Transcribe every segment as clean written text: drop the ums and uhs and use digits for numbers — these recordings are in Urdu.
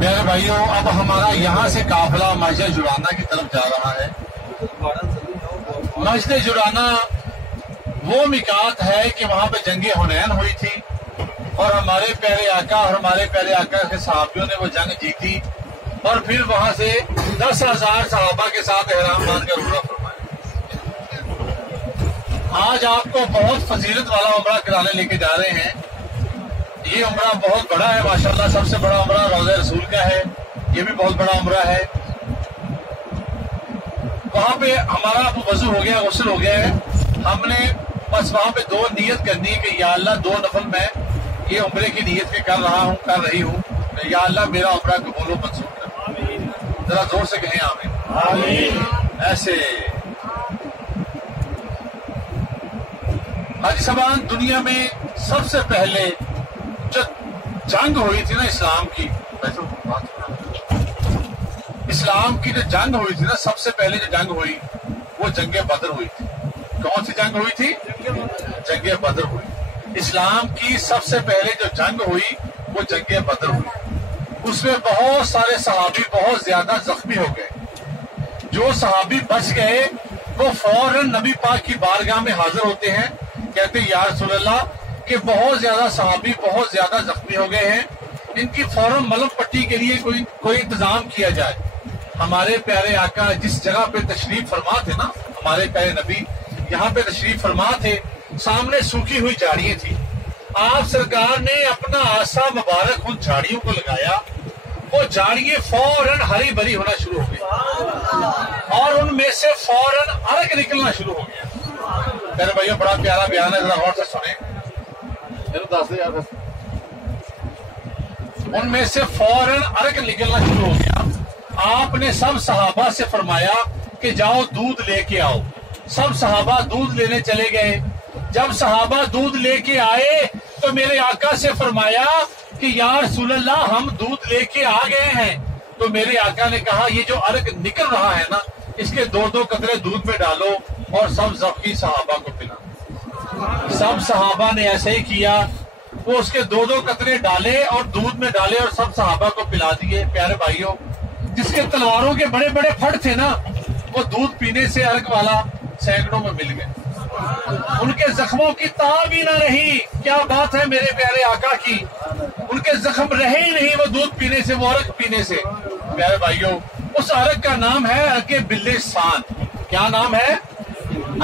میرے بھائیوں اب ہمارا یہاں سے قافلہ مسجد جرانہ کی طرف جا رہا ہے۔ مسجد جرانہ وہ میقات ہے کہ وہاں پہ جنگ حنین ہوئی تھی اور ہمارے پیارے آقا اور ہمارے پیارے آقا کے صحابیوں نے وہ جنگ جیتی اور پھر وہاں سے 10,000 صحابہ کے ساتھ احرام باندھ کر عمرہ فرمایا۔ آج آپ کو بہت فضیلت والا عمرہ کرانے لے کے جا رہے ہیں۔ یہ عمرہ بہت بڑا ہے ماشاءاللہ، سب سے بڑا عمرہ روضہ رسول کا ہے، یہ بھی بہت بڑا عمرہ ہے۔ وہاں پہ ہمارا وضو ہو گیا، غسل ہو گیا ہے، ہم نے بس وہاں پہ 2 نیت کرنی ہے کہ یا اللہ 2 نفل میں یہ عمرے کی نیت کے کر رہی ہوں، یا اللہ میرا عمرہ قبول و منظور کر۔ ذرا زور سے کہیں آمین۔ ایسے حاجی صاحبان، دنیا میں سب سے پہلے جو جنگ ہوئی تھی نا اسلام کی جو جنگ ہوئی تھی نا، سب سے پہلے جو جنگ ہوئی وہ جنگ بدر ہوئی تھی۔ کون سی جنگ ہوئی تھی؟ جنگ بدر ہوئی۔ اسلام کی سب سے پہلے جو جنگ ہوئی وہ جنگ بدر ہوئی۔ اس میں بہت سارے صحابی بہت زیادہ زخمی ہو گئے۔ جو صحابی بچ گئے وہ فوراً نبی پاک کی بارگاہ میں حاضر ہوتے ہیں، کہتے ہیں یا رسول اللہ کہ بہت زیادہ صحابی بہت زیادہ زخمی ہو گئے ہیں، ان کی فوراً ملم پٹی کے لیے کوئی انتظام کیا جائے۔ ہمارے پیارے آقا جس جگہ پہ تشریف فرما تھے نا، ہمارے پیارے نبی یہاں پہ تشریف فرما تھے، سامنے سوکھی ہوئی جھاڑیاں تھی۔ آپ سرکار نے اپنا آسا مبارک ان جھاڑیوں کو لگایا، وہ جھاڑیاں فوراً ہری بھری ہونا شروع ہو گئی اور ان میں سے فوراً عرق نکلنا شروع ہو گیا۔ میرے بھائیو بڑا پیارا بیان ہے، ذرا غور سے سنیں۔ ان میں سے فوراً عرق نکلنا شروع ہو گیا۔ آپ نے سب صحابہ سے فرمایا کہ جاؤ دودھ لے کے آؤ۔ سب صحابہ دودھ لینے چلے گئے۔ جب صحابہ دودھ لے کے آئے تو میرے آقا سے فرمایا کہ یا رسول اللہ ہم دودھ لے کے آ گئے ہیں۔ تو میرے آقا نے کہا یہ جو عرق نکل رہا ہے نا، اس کے 2 قطرے دودھ میں ڈالو اور سب زخمی صحابہ کو پلاؤ۔ سب صحابہ نے ایسے ہی کیا، وہ اس کے 2 قطرے ڈالے اور دودھ میں ڈالے اور سب صحابہ کو پلا دیے۔ پیارے بھائیوں، جس کے تلواروں کے بڑے بڑے پھٹ تھے نا، وہ دودھ پینے سے عرق والا سینکڑوں میں مل گئے۔ ان کے زخموں کی تاب ہی نہ رہی۔ کیا بات ہے میرے پیارے آقا کی، ان کے زخم رہے ہی نہیں وہ دودھ پینے سے، وہ عرق پینے سے۔ پیارے بھائیوں، اس عرق کا نام ہے عرق بلسان۔ کیا نام ہے؟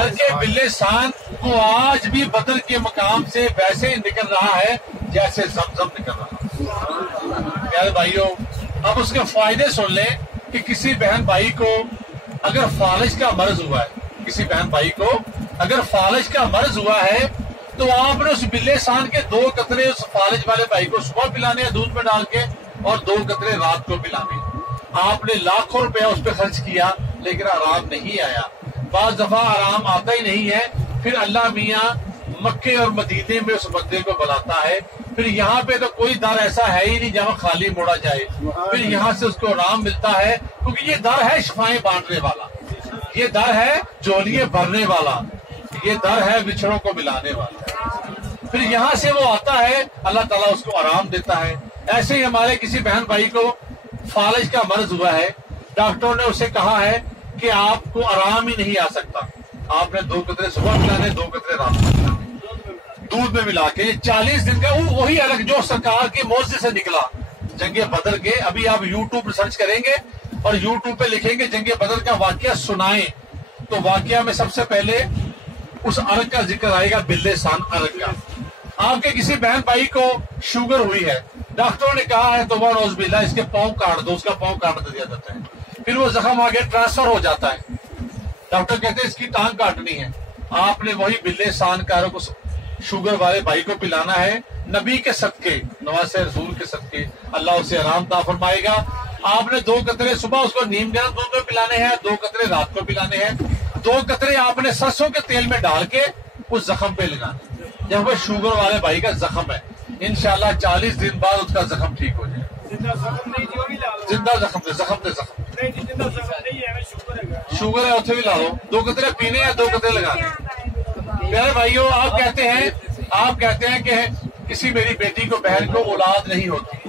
عرق بلسان۔ وہ آج بھی بدر کے مقام سے ویسے نکل رہا ہے جیسے زمزم نکل رہا ہے۔ پیارے بھائیوں، اب اس کے فائدے سن لیں کہ کسی بہن بھائی کو اگر فالج کا مرض ہوا ہے، کسی بہن بھائی کو اگر فالج کا مرض ہوا ہے تو آپ نے اس بلسان کے 2 قطرے اس فالج والے بھائی کو صبح پلانے ہیں دودھ میں ڈال کے، اور 2 قطرے رات کو پلانے۔ آپ نے لاکھوں روپے اس پہ خرچ کیا لیکن آرام نہیں آیا۔ بعض دفعہ آرام آتا ہی نہیں ہے، پھر اللہ میاں مکے اور مدینے میں اس بندے کو بلاتا ہے۔ پھر یہاں پہ تو کوئی در ایسا ہے ہی نہیں جہاں خالی موڑا جائے، پھر یہاں سے اس کو آرام ملتا ہے، کیونکہ یہ در ہے شفائیں بانٹنے والا، یہ در ہے جولیے بھرنے والا، یہ در ہے بچھڑوں کو ملانے والا۔ پھر یہاں سے وہ آتا ہے، اللہ تعالیٰ اس کو آرام دیتا ہے۔ ایسے ہی ہمارے کسی بہن بھائی کو فالج کا مرض ہوا ہے، ڈاکٹروں نے اسے کہا ہے کہ آپ کو آرام ہی نہیں آ سکتا، آپ نے 2 قطرے صبح پلانے، 2 قطرے رات کو پلانے دودھ میں ملا کے۔ یہ 40 دن کا وہی عرق جو سرکار کے معجزے سے نکلا جنگ بدر کے۔ ابھی آپ یوٹیوب سرچ کریں گے اور یوٹیوب پہ لکھیں گے جنگ بدر کا واقعہ سنائیں، تو واقعہ میں سب سے پہلے اس عرق کا ذکر آئے گا، بلسان عرق کا۔ آپ کے کسی بہن بھائی کو شوگر ہوئی ہے، ڈاکٹروں نے کہا ہے تو نعوذ باللہ اس کے پاؤں کاٹ دو، اس کا پاؤں کاٹ دیا جاتا ہے، پھر وہ زخم آگے ٹرانسفر ہو جاتا ہے، ڈاکٹر کہتے ہیں اس کی ٹانگ کاٹنی ہے۔ آپ نے وہی بلسان کا عرق اس شوگر والے بھائی کو پلانا ہے، نبی کے صدقے، نواز رسول کے صدقے اللہ اسے آرام عطا فرمائے گا۔ آپ نے 2 قطرے صبح اس کو نیم گرم دودھ میں پلانے ہیں، 2 قطرے رات کو پلانے ہیں، 2 قطرے آپ نے سرسوں کے تیل میں ڈال کے اس زخم پہ لگانا۔ جب وہ شوگر والے بھائی کا زخم ہے، انشاءاللہ 40 دن بعد اس کا زخم ٹھیک ہو جائے۔ زندہ زخم سے شوگر ہے اتنے بھی لا لو، 2 قطرے پینے یا 2 قطرے لگانے۔ پیارے بھائیوں، آپ کہتے ہیں کہ کسی میری بیٹی کو بہن کو اولاد نہیں ہوتی،